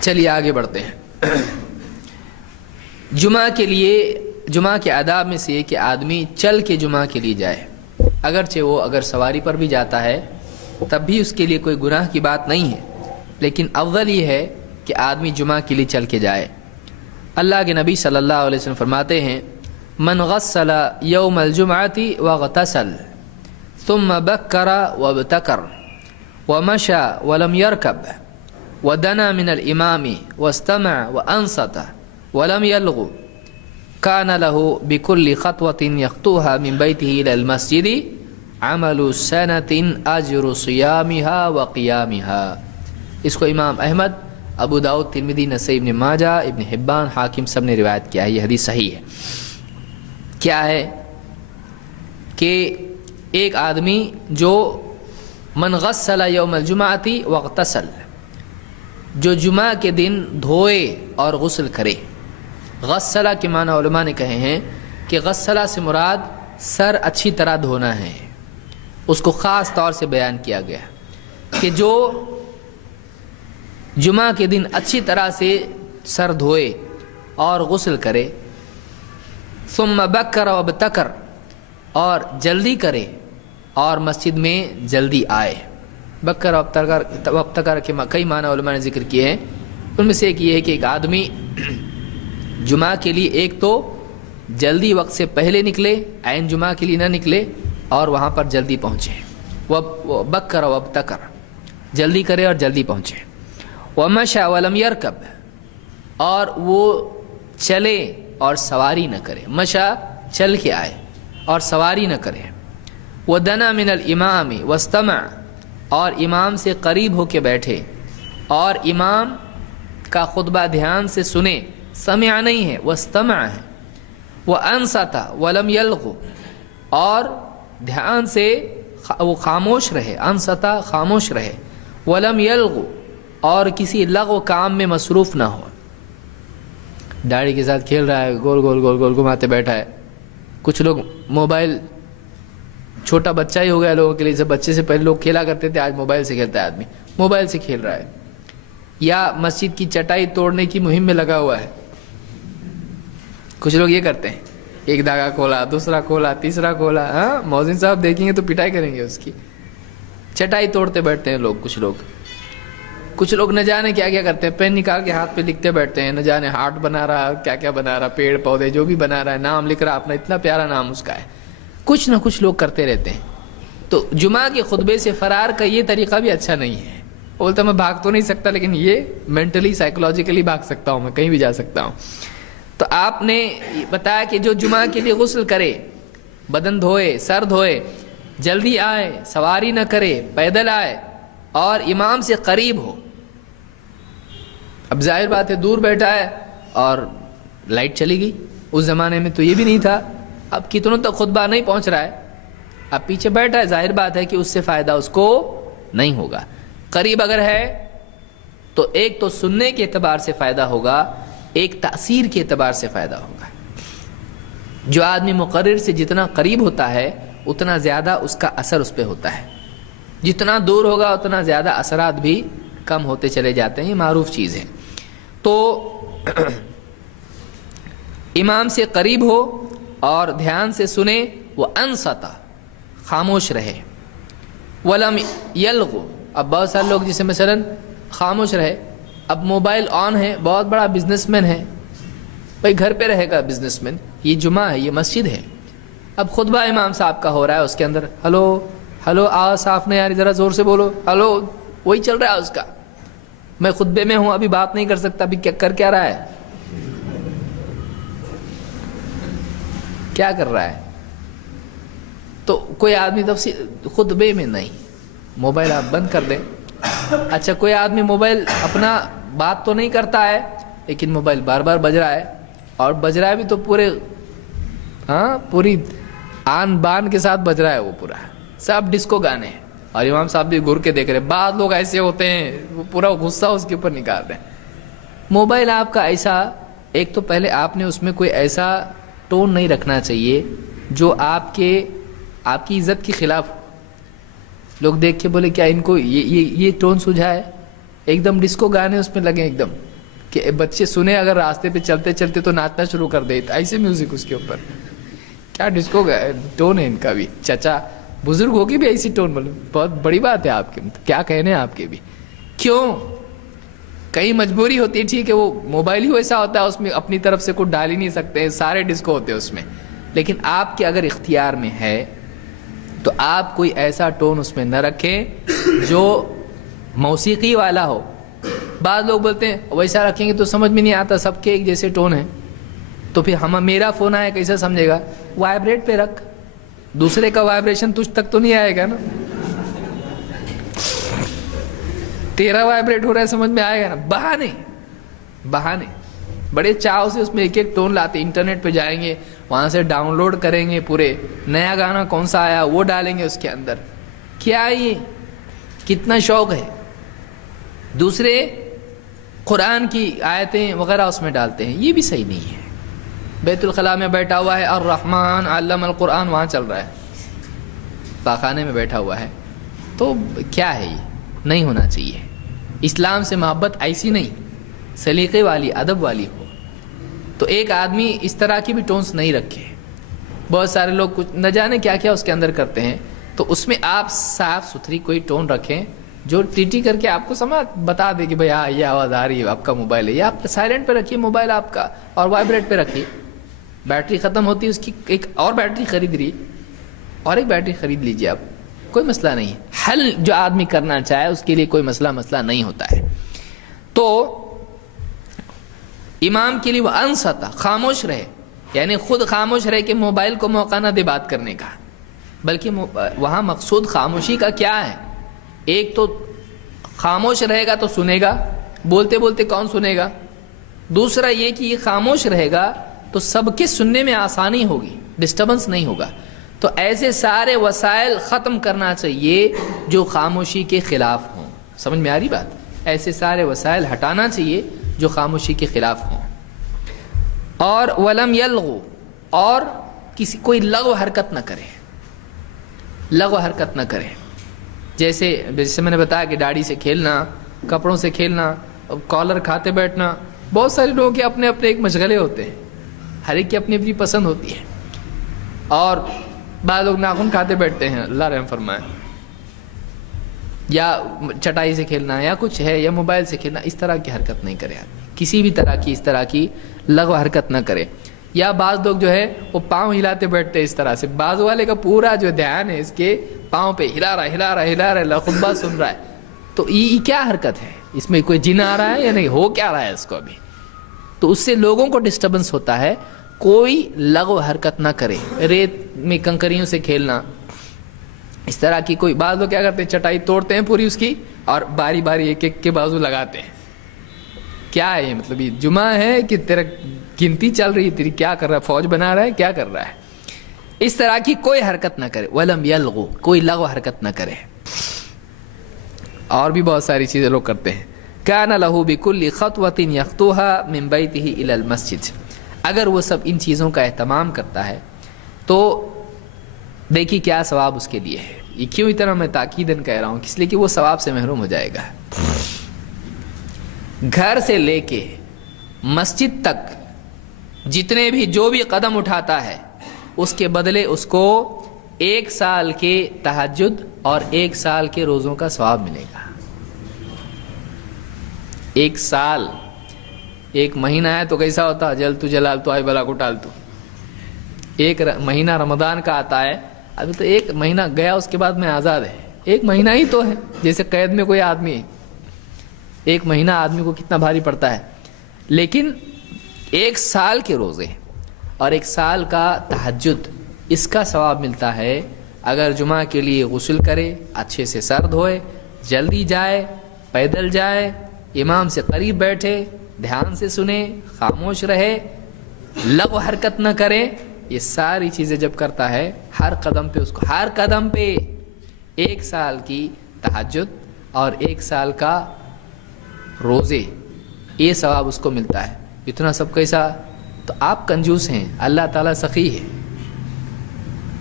چلیے آگے بڑھتے ہیں۔ جمعہ کے لیے، جمعہ کے آداب میں سے یہ کہ آدمی چل کے جمعہ کے لیے جائے، اگرچہ وہ اگر سواری پر بھی جاتا ہے تب بھی اس کے لیے کوئی گناہ کی بات نہیں ہے، لیکن افضل یہ ہے کہ آدمی جمعہ کے لیے چل کے جائے۔ اللہ کے نبی صلی اللہ علیہ وسلم فرماتے ہیں من غسل یوم الجمعۃ واغتسل ثم بکر وابتکر ومشى ولم يركب ودنا من الامام واستمع وانصت ولم يلغ كان له بكل خطوة يخطوها من بيته إلى المسجد عمل سنة أجر صيامها وقيامها۔ اس کو امام احمد، ابو داؤد، ترمذی، نسائی، ابن ماجہ، ابن حبان، حاکم سب نے روایت کیا ہے۔ یہ حدیث صحیح ہے۔ کیا ہے کہ ایک آدمی جو من غسل یوم الجمعۃ واغتسل، جو جمعہ کے دن دھوئے اور غسل کرے۔ غسلہ کے معنی علماء نے کہے ہیں کہ غسلہ سے مراد سر اچھی طرح دھونا ہے، اس کو خاص طور سے بیان کیا گیا کہ جو جمعہ کے دن اچھی طرح سے سر دھوئے اور غسل کرے، ثم بکر وابتکر، اور جلدی کرے اور مسجد میں جلدی آئے۔ بکر وابتکر کے کئی معنی علماء نے ذکر کیے ہیں، ان میں سے ایک یہ ہے کہ ایک آدمی جمعہ کے لیے ایک تو جلدی وقت سے پہلے نکلے، عین جمعہ کے لیے نہ نکلے، اور وہاں پر جلدی پہنچے۔ بکر وابتکر، جلدی کرے اور جلدی پہنچے۔ ومشى ولم يركب، اور وہ چلے اور سواری نہ کرے۔ مشا چل کے آئے اور سواری نہ کرے۔ ودنا من الامام واستمع، اور امام سے قریب ہو کے بیٹھے اور امام کا خطبہ دھیان سے سنے۔ سمع نہیں ہے، واستمع ہے۔ وانصت ولم يلغ، اور دھیان سے وہ خاموش رہے، انصت خاموش رہے، ولم يلغ، اور کسی لغو کام میں مصروف نہ ہو۔ داڑھی کے ساتھ کھیل رہا ہے، گول گول گول گول گھماتے بیٹھا ہے۔ کچھ لوگ موبائل، چھوٹا بچہ ہی ہو گیا لوگوں کے لیے، جب بچے سے پہلے لوگ کھیلا کرتے تھے، آج موبائل سے کھیلتا ہے آدمی، موبائل سے کھیل رہا ہے، یا مسجد کی چٹائی توڑنے کی مہم میں لگا ہوا ہے۔ کچھ لوگ یہ کرتے ہیں، ایک دھاگا کھولا، دوسرا کھولا، تیسرا کھولا۔ ہاں، مؤذن صاحب دیکھیں گے تو پٹائی کریں گے اس کی۔ چٹائی توڑتے بیٹھتے ہیں لوگ، کچھ لوگ نہ جانے کیا کیا کرتے ہیں، پین نکال کے ہاتھ پہ لکھتے بیٹھتے ہیں، نہ جانے ہارٹ بنا رہا، کیا کیا بنا رہا، پیڑ پودے جو بھی بنا رہا ہے، نام لکھ رہا اپنا، اتنا پیارا نام اس کا ہے۔ کچھ نہ کچھ لوگ کرتے رہتے ہیں۔ تو جمعہ کے خطبے سے فرار کا یہ طریقہ بھی اچھا نہیں ہے۔ بولتا میں بھاگ تو نہیں سکتا، لیکن یہ مینٹلی سائیکولوجیکلی بھاگ سکتا ہوں، میں کہیں بھی جا سکتا ہوں۔ تو آپ نے بتایا کہ جو جمعہ کے لیے غسل کرے، بدن دھوئے، سر دھوئے، جلدی آئے، سواری نہ کرے، پیدل آئے، اور امام سے قریب ہو۔ اب ظاہر بات ہے دور بیٹھا ہے اور لائٹ چلی گئی، اس زمانے میں تو یہ بھی نہیں تھا، اب کتنوں تک خطبہ نہیں پہنچ رہا ہے، اب پیچھے بیٹھا ہے، ظاہر بات ہے کہ اس سے فائدہ اس کو نہیں ہوگا۔ قریب اگر ہے تو ایک تو سننے کے اعتبار سے فائدہ ہوگا، ایک تاثیر کے اعتبار سے فائدہ ہوگا۔ جو آدمی مقرر سے جتنا قریب ہوتا ہے اتنا زیادہ اس کا اثر اس پہ ہوتا ہے، جتنا دور ہوگا اتنا زیادہ اثرات بھی کم ہوتے چلے جاتے ہیں، یہ معروف چیز ہے۔ تو امام سے قریب ہو اور دھیان سے سنے، وہ انصت، خاموش رہے، ولم یلغ۔ اب بہت سارے لوگ جسے مثلا خاموش رہے، اب موبائل آن ہے، بہت بڑا بزنس مین ہے، بھائی گھر پہ رہے گا بزنس مین، یہ جمعہ ہے، یہ مسجد ہے، اب خطبہ امام صاحب کا ہو رہا ہے، اس کے اندر ہلو ہلو آواز صاف نہیں آ رہی، ذرا زور سے بولو، ہلو، وہی چل رہا ہے اس کا، میں خطبے میں ہوں، ابھی بات نہیں کر سکتا، ابھی کیا رہا ہے، کیا کر رہا ہے؟ تو کوئی آدمی خطبے میں نہیں، موبائل آپ بند کر دیں۔ اچھا کوئی آدمی موبائل اپنا بات تو نہیں کرتا ہے، لیکن موبائل بار بار بج رہا ہے، اور بج رہا ہے بھی تو پوری آن بان کے ساتھ بج رہا ہے، وہ پورا سب ڈسکو گانے ہیں، اور امام صاحب بھی گھر کے دیکھ رہے ہیں۔ بعض لوگ ایسے ہوتے ہیں وہ پورا غصہ اس کے اوپر نکال رہے ہیں۔ موبائل آپ کا ایسا، ایک تو پہلے آپ نے اس میں کوئی ایسا ٹون نہیں رکھنا چاہیے جو آپ کی عزت کے خلاف ہو، لوگ دیکھ کے بولے کیا ان کو یہ ٹون سوجھا ہے، ایک دم ڈسکو گانے اس میں لگے ایک دم، کہ بچے سنے اگر راستے پہ چلتے چلتے تو ناچنا شروع کر دے, ایسے میوزک اس کے اوپر. کیا ڈسکو ٹون ہے ان کا بھی, چچا بزرگوں کی بھی ایسی ٹون, بولو بہت بڑی بات ہے آپ کے, کیا کہنے آپ کے بھی. کیوں؟ کہیں مجبوری ہوتی ہے, ٹھیک ہے وہ موبائل ہی ویسا ہوتا ہے, اس میں اپنی طرف سے کچھ ڈال ہی نہیں سکتے, سارے ڈسکو ہوتے ہیں اس میں. لیکن آپ کے اگر اختیار میں ہے تو آپ کوئی ایسا ٹون اس میں نہ رکھیں جو موسیقی والا ہو. بعض لوگ بولتے ہیں ویسا رکھیں گے تو سمجھ میں نہیں آتا, سب کے ایک جیسے ٹون ہیں, تو پھر میرا فون آیا کیسے سمجھے گا؟ وائبریٹ پہ رکھ, دوسرے کا وائبریشن تجھ تک تو نہیں آئے گا نا. تیرا وائبریٹ ہو رہا ہے سمجھ میں آئے گا نا. بہانے بڑے چاؤ سے اس میں ایک ایک ٹون لاتے, انٹرنیٹ پہ جائیں گے, وہاں سے ڈاؤن لوڈ کریں گے, پورے نیا گانا کون سا آیا وہ ڈالیں گے اس کے اندر. کیا یہ کتنا شوق ہے. دوسرے قرآن کی آیتیں وغیرہ اس میں ڈالتے ہیں, یہ بھی صحیح نہیں ہے. بیت الخلاء میں بیٹھا ہوا ہے, الرحمن علم القرآن وہاں چل رہا ہے, پاخانے میں بیٹھا ہوا ہے, تو کیا ہے یہ؟ نہیں ہونا چاہیے. اسلام سے محبت ایسی نہیں, سلیقے والی, ادب والی ہو. تو ایک آدمی اس طرح کی بھی ٹونس نہیں رکھے. بہت سارے لوگ کچھ نہ جانے کیا کیا اس کے اندر کرتے ہیں, تو اس میں آپ صاف ستھری کوئی ٹون رکھیں جو ٹی کر کے آپ کو سمجھ بتا دے کہ بھئی ہاں یہ آواز آ رہی ہے, آپ کا موبائل ہے, یا آپ سائلنٹ پہ رکھیے موبائل آپ کا اور وائبریٹ پہ رکھیے. بیٹری ختم ہوتی ہے اس کی, ایک اور بیٹری خرید لی, اور ایک بیٹری خرید لیجیے آپ, کوئی مسئلہ نہیں ہے. حل جو آدمی کرنا چاہے اس کے لیے کوئی مسئلہ نہیں ہوتا ہے. تو امام کے لیے وہ انصتا, خاموش رہے, یعنی خود خاموش رہے کہ موبائل کو موقع نہ دے بات کرنے کا. بلکہ وہاں مقصود خاموشی کا کیا ہے؟ ایک تو خاموش رہے گا تو سنے گا, بولتے بولتے کون سنے گا. دوسرا یہ کہ یہ خاموش رہے گا تو سب کے سننے میں آسانی ہوگی, ڈسٹربنس نہیں ہوگا. تو ایسے سارے وسائل ختم کرنا چاہیے جو خاموشی کے خلاف ہوں. سمجھ میں آ رہی بات؟ ایسے سارے وسائل ہٹانا چاہیے جو خاموشی کے خلاف ہوں. اور ولم یلغو, اور کوئی لغو حرکت نہ کرے, لغو حرکت نہ کرے. جیسے میں نے بتایا کہ داڑھی سے کھیلنا, کپڑوں سے کھیلنا, کالر کھاتے بیٹھنا. بہت سارے لوگوں کے اپنے اپنے ایک مشغلے ہوتے ہیں, ہر ایک کی اپنی اپنی پسند ہوتی ہے. اور بعض لوگ ناخن کھاتے بیٹھتے ہیں, اللہ رحم فرمائے, یا چٹائی سے کھیلنا یا کچھ ہے, یا موبائل سے کھیلنا. اس طرح کی حرکت نہیں کرے آدمی, کسی بھی طرح کی اس طرح کی لغو حرکت نہ کرے. یا بعض لوگ جو ہے وہ پاؤں ہلاتے بیٹھتے اس طرح سے, بعض والے کا پورا جو دھیان ہے اس کے پاؤں پہ, ہلا رہا ہے, خطبہ سن رہا ہے. تو یہ کیا حرکت ہے؟ اس میں کوئی جن آ رہا ہے یا نہیں, ہو کیا رہا ہے اس کو ابھی؟ تو اس سے لوگوں کو ڈسٹربنس ہوتا ہے. کوئی لغو حرکت نہ کرے. ریت میں کنکریوں سے کھیلنا, اس طرح کی کوئی, بعض لوگ کیا کرتے ہیں چٹائی توڑتے ہیں پوری اس کی اور باری باری ایک ایک کے بازو لگاتے ہیں. کیا ہے یہ؟ مطلب یہ جمعہ ہے کہ تیرا گنتی چل رہی ہے تیری, کیا کر رہا ہے, فوج بنا رہا ہے, کیا کر رہا ہے؟ اس طرح کی کوئی حرکت نہ کرے. ولم یلغو, کوئی لغو حرکت نہ کرے. اور بھی بہت ساری چیزیں لوگ کرتے ہیں. کان لہ بکل خطوۃ یخطوها من بیتہ الی المسجد, اگر وہ سب ان چیزوں کا اہتمام کرتا ہے تو دیکھیے کیا ثواب اس کے لیے ہے. یہ کیوں اتنا میں تاکیداً کہہ رہا ہوں؟ اس لیے کہ وہ ثواب سے محروم ہو جائے گا. گھر سے لے کے مسجد تک جتنے بھی جو بھی قدم اٹھاتا ہے اس کے بدلے اس کو 1 سال کے تہجد اور 1 سال کے روزوں کا ثواب ملے گا. 1 سال, 1 مہینہ ہے تو کیسا ہوتا, جل تو جلال تو آئے بلا کو ٹال تو. 1 مہینہ رمضان کا آتا ہے, ابھی تو 1 مہینہ گیا, اس کے بعد میں آزاد ہے. 1 مہینہ ہی تو ہے, جیسے قید میں کوئی آدمی ہے. 1 مہینہ آدمی کو کتنا بھاری پڑتا ہے. لیکن 1 سال کے روزے اور 1 سال کا تہجد, اس کا ثواب ملتا ہے اگر جمعہ کے لیے غسل کرے, اچھے سے سر دھوئے, جلدی جائے, پیدل جائے, امام سے قریب بیٹھے, دھیان سے سنے, خاموش رہے, لغو حرکت نہ کرے. یہ ساری چیزیں جب کرتا ہے ہر قدم پہ اس کو, ہر قدم پہ 1 سال کی تہجد اور 1 سال کا روزے, یہ ثواب اس کو ملتا ہے. اتنا سب کیسا؟ تو آپ کنجوس ہیں, اللہ تعالیٰ سخی ہے.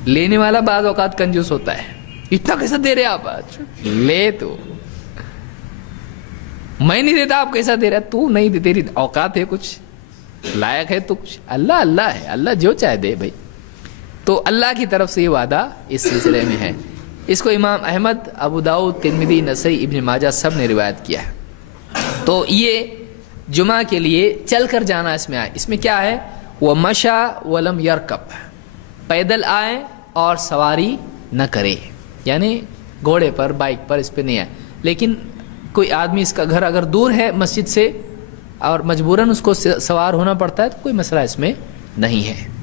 لینے والا بعض اوقات کنجوس ہوتا ہے, اتنا کیسا دے رہے آپ, آج لے تو میں نہیں دیتا آپ کیسا دے رہا ہے؟ تو نہیں دے، تیری اوقات ہے کچھ، لائق ہے تو کچھ، اللہ اللہ ہے، اللہ جو چاہے دے بھائی. تو اللہ کی طرف سے یہ وعدہ اس سلسلے میں ہے. اس کو امام احمد، ابو داؤد، ترمذی، نسائی، ابن ماجہ سب نے روایت کیا ہے. تو یہ جمعہ کے لیے چل کر جانا اس میں آئے. اس میں کیا ہے؟ وَمَشَى وَلَمْ يَرْكَبْ، پیدل آئے اور سواری نہ کرے، یعنی گھوڑے پر، بائک پر، اس پہ نہیں آئے. لیکن کوئی آدمی اس کا گھر اگر دور ہے مسجد سے اور مجبوراً اس کو سوار ہونا پڑتا ہے تو کوئی مسئلہ اس میں نہیں ہے.